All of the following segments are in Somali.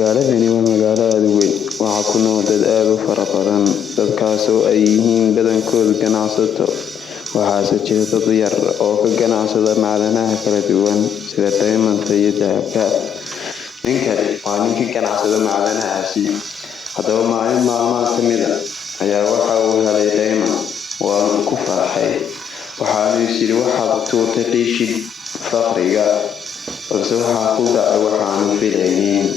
magaaladani waa magaalo aad u weyn, waxaa ku nool dad aad u fara badan, dadkaasoo ay yihiin badankoodu ganacsato. Waxaase jira dad yar oo ka ganacsada macdanaha kala duwan sida diamond-ka iyo dahabka. Ninkani waa nin ka ganacsada macdanahaasi. Haddaba maalin maalmaha ka mid ah ayaa waxa uu helay diamond. Waanu ku farxay, waxaanu is yidhi waxaad tuurtay qiishii faqriga, balse waxaa ku dhacay waxaanu filaynin.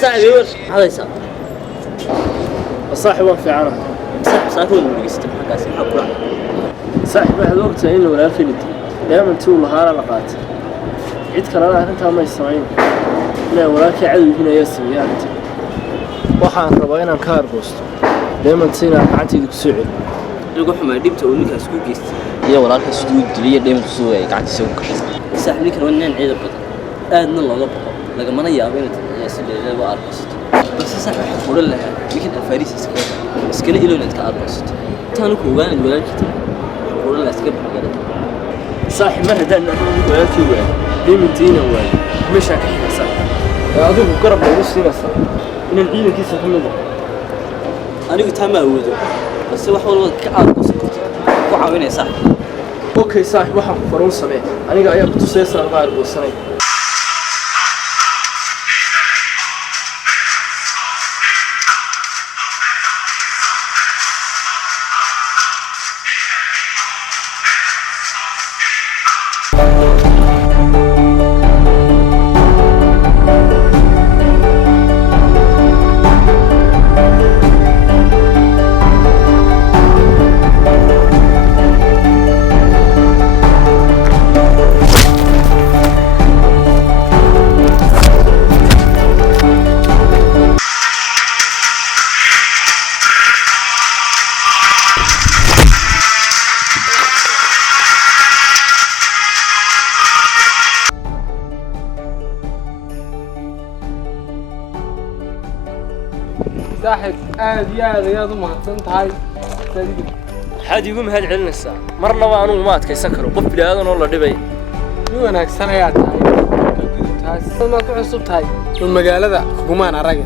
صاحبي وش هذا يسار صاحب في عرب صاحب اللي يستمع كاسي حقه صاحب واحد وقت إنه ولا فيلد دائما تقول هذا لقات عيد كلامها أنت ما يسمعين لا ولكن عدو هنا يسمع يعني waxaan rabaa inaan ka argoosto deemantina gacantayda ku soo celi lagu xumaa dhibta uu ninkaas ku geystay iyo walaalka sidoo diliye deemantu soo ay gacantiisa ku gashay saaxiib ninkan waa nin ciidan badan aadna looga baqo laga mana yaabo inay si dheeraad u argoosto balse saaxiib waxa furan lahaa ninkan afariis iskana ilowna ka argoosto tan ku ogaan walaalkiisa furan lahaa iska baxgada saaxiib ma hadaan walaalkii waa deemantina waa meesha ka xigsan adigu garab ugu siinaysaa إن العيلة كيسة كمدة أنا قلت هم أودو بس واحد والله كعاد قصة وعاوني صح اوكي صاحب waxaan ku faroon samee aniga ayaa ku tusaysan uga argoosanay صاحب يا ذو مهتم هاي حد يقوم هاد علنا الساعة مرنا وأنا وما أتكسكر وقف لي هذا والله دبي مو أنا سنوات هاي ما كعصبت هاي المجال ذا كمان أراجع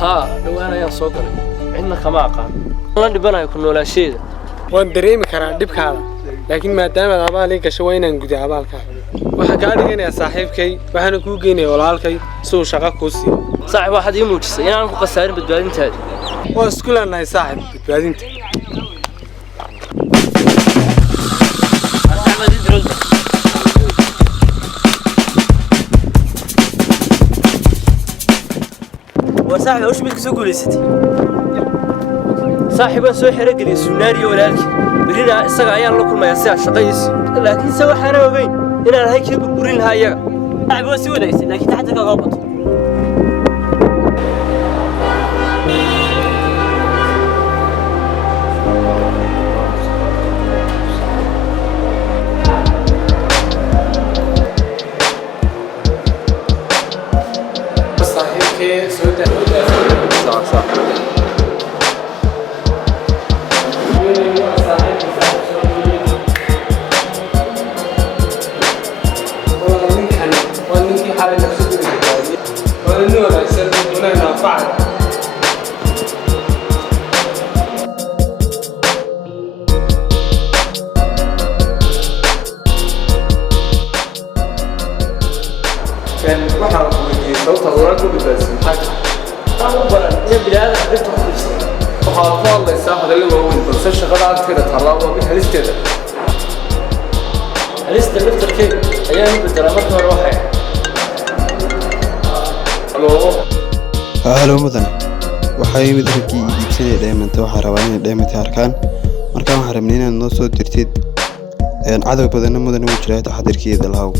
ها لو أنا يا صقر عندنا خماقة والله نبنا يكون ولا شيء وندري مكرا دبك هذا لكن ما دام الأبالي كشوينا نجود أبالك waxa ka dhiganayaa saaxiibkay waxaan ku geynay walaalkay soo shaqo ku siiyo صاحب واحد يموت inaan ku qasaarin badbaadintaada waa isku leenahay saaxiib badbaadinta وصاحب وش بدك تقول يا ستي صاحب soo xirageliyo sunaariyo walaalkii birina isaga ayaan la kulmayaa si shaqadiisa laakiin se waxaan ogeyn inaan hay kii burburin lahaa iyaga صاحب waa si wanaagsan laakiin taxadka ka qabato صاحبكي سودا صح كان waxaan ku weydiiyay sababta waran ku badbaadsan xaq aan u baran in bilaada dhibta ku dhigsan waxaa ku hadlaysaa hadallo waaweyn balse shaqada agteeda taallaa waa mid halisteeda halista laftarkeeda ayaa u bedelaa marka hore waxay halo mudan waxaa yimid raggii iibsanaya dheemanta waxaa rabaa inay dheemanta arkaan markaan waxaan rabnay inaad noo soo dirtid cadow badanna mudan ugu jira taxadirkeeda lahaw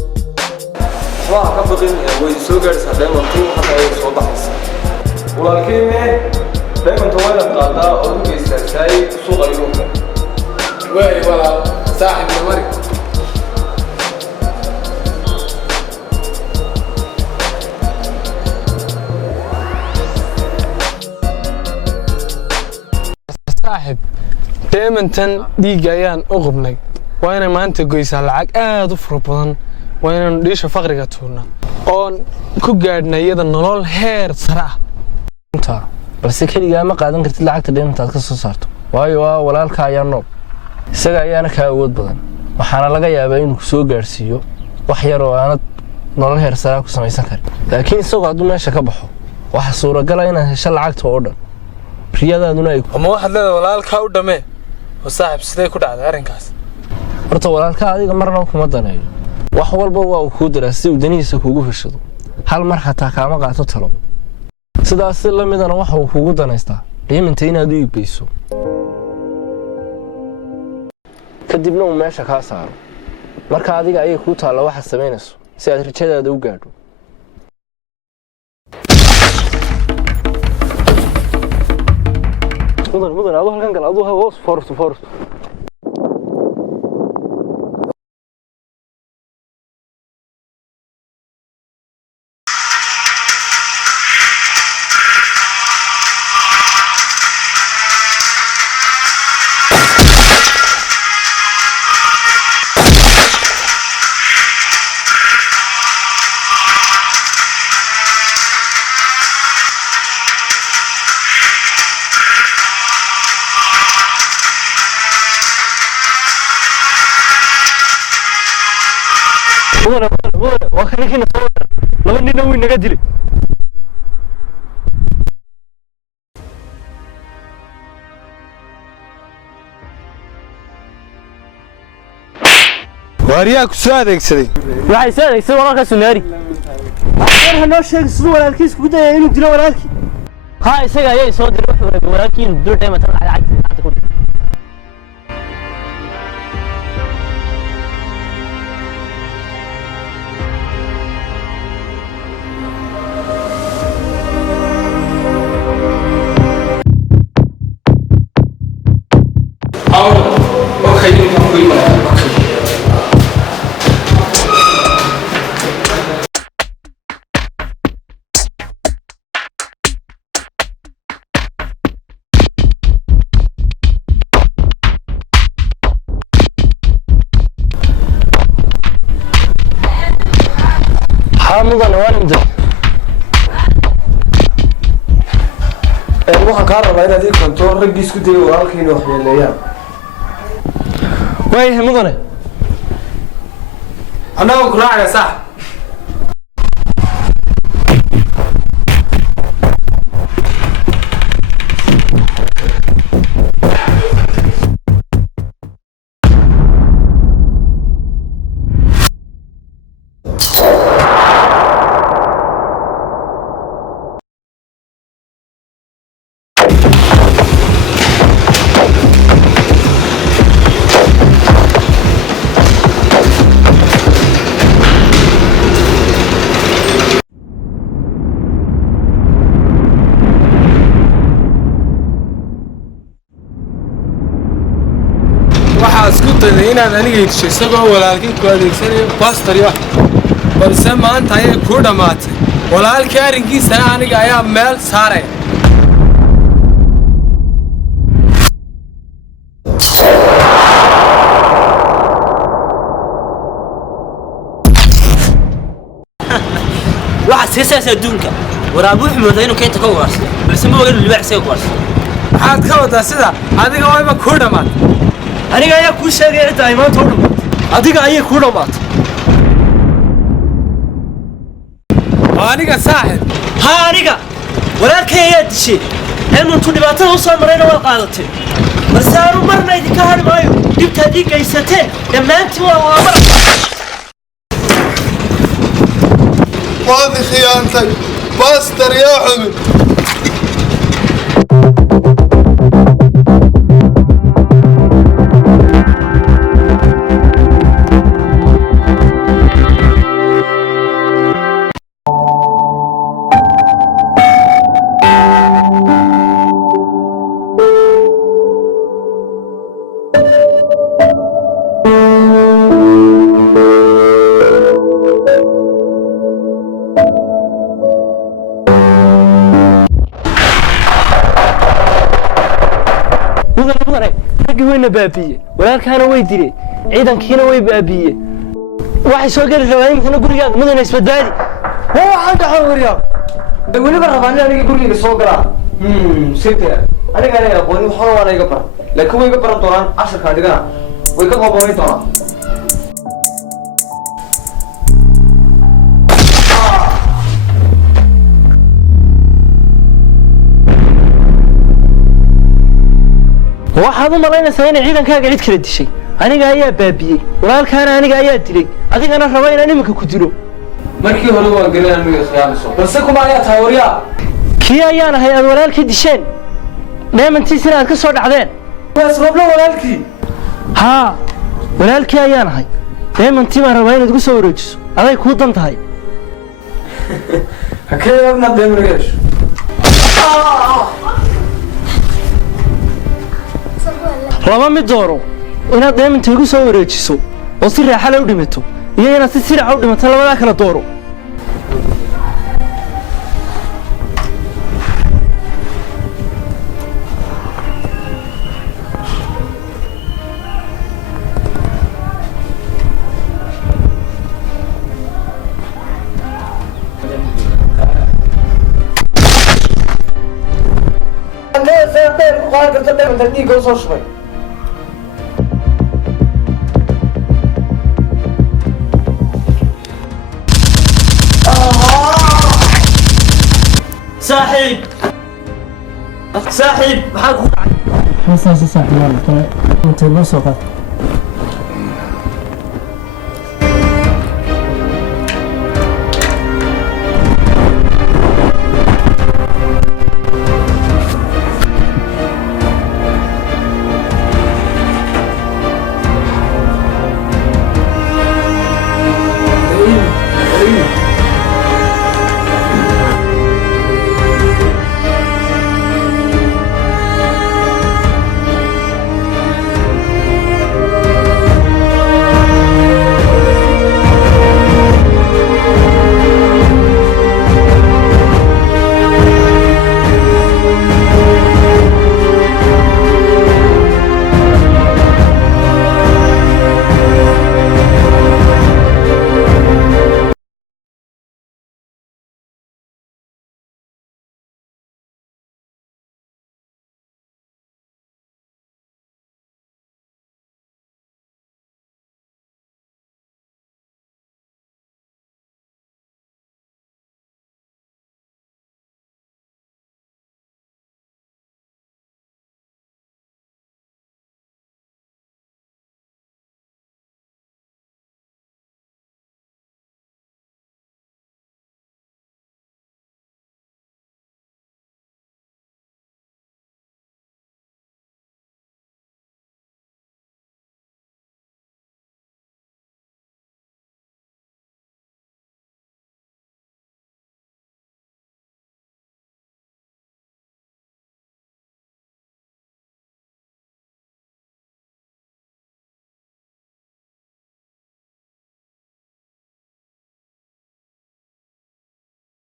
waxaa ka baqin way soo gaaraysaa dheemantu hadda ay soo baxaysaa walaalkiime dheemanta waa inaad qaadaa oo u geystaa saay suuqa iluunka waay walaal saaxibna mari saaxib dheemantan dhiig ayaan u qubnay waa inay maanta goysaa lacag aad u fara badan waa inaan dhiisha faqriga tuurnaa oon ku gaadhnay iyada nolol heer sare ah balse keligaa ma qaadan kartid lacagta dheemantaad ka soo saarto waayo waa walaalka ayaa nool isaga ayaana ka awood badan waxaana laga yaabaa inuu ku soo gaarsiiyo wax yar oo aanad nolol heer sare ku samaysan karin laakiin isagoo hadduu meesha ka baxo waxa suuragal ah inaad hesho lacagta oo dhan riyadaaduna ay ama waxaad leedahay walaalkaa u dhamee oo saaxib sidee ku dhacday arrinkaas horta walaalka adiga marna kuma daneeyo wax walba waa uu kuu diraa si uu danihiisa kuugu heshado hal mar xataa kaama qaato talo sidaas si la midana waxa uu kuugu danaystaa qiiminta inaad u iibgeyso kadibna uu meesha kaa saaro marka adiga ayay kuu taalla waxaad samaynayso si aad rajadaada u gaadho mudan aduu halkan gal aduu hoos forsto وكان كنا صورنا لو إننا وين نقدر وارياك سادك سدي waxay saadaysaa walaalka sunaari waxaan noo sheegay sidoo walaalkiis ku dayay inuu dilo walaalkii ha isaga ayay soo diray wuxuu rabay walaalkii inuu dilo dheematan lacagta ku dhigay مدن وين انت؟ waxaan ka rabaa inaad ii kanto ragii isku dayay walaalkiina wax yeeleeyaan way mudane annagu ku raacay sax اسكو داي inaad aniga heshay isagoo walaalkii ku adeegsanayo pastor ya balse maanta ay ku dhamaatay walaalkii arinkiisa aniga ayaa meel saaray waxa siyaasada adduunka waraabu xumada inuu keenta ka warsan balse ma ogaan libaaxsay ku warsan waxaad ka wadaa sida adiga wayba ku dhamaatay aniga ayaa ku sheegay inta ay maanta u dhamaatay adiga ayay ku dhamaatay aniga saaxib ha aniga walaalkay ayaa dishay inuu dhibaatada u soo marayna waa qaadatay balse aanu marna idinka hari maayo dhibtaad ii geysateen dhammaantiin waa mar waad khiyaantay pastor yaa xumi وين بابية ولا كانوا ويدري عيدا كنا ويبابية واحد سوى قال الرواية مثلا قرية مدن اسبدالي هو عنده حوريا weli ba rabaan aniga guriga soo galaa sida aniga ay aqoon waxa waan iga bar laakiin way iga baran doonaan casharka digana way ka qoobayn doonaan waxaad u malaynaysaa in ciidankaaga cid kala dishay aniga ayaa baabiyey walaalkaana aniga ayaa dilay adigana raba inaan iminka ku dilo markii hore waan galeen aniga khiyaamiso balse kuma ayaa tahay wariya kii ayaan ahay aad walaalkii disheen dheemantiisina aad ka soo dhacdeen waa sababla walaalkii haa walaalkii ayaan ahay dheemantii baan rabaa inaad igu soo wareejiso aday kuu dan tahay hakee abna deemreesh laba mid dooro inaad dheemanta igu soo wareejiso oo si raaxa leh u dhimato iyo inaad si sirca u dhimato labadaa kala dooro صاحب صاحب معاك حساس صاحب والله انت ما سوقت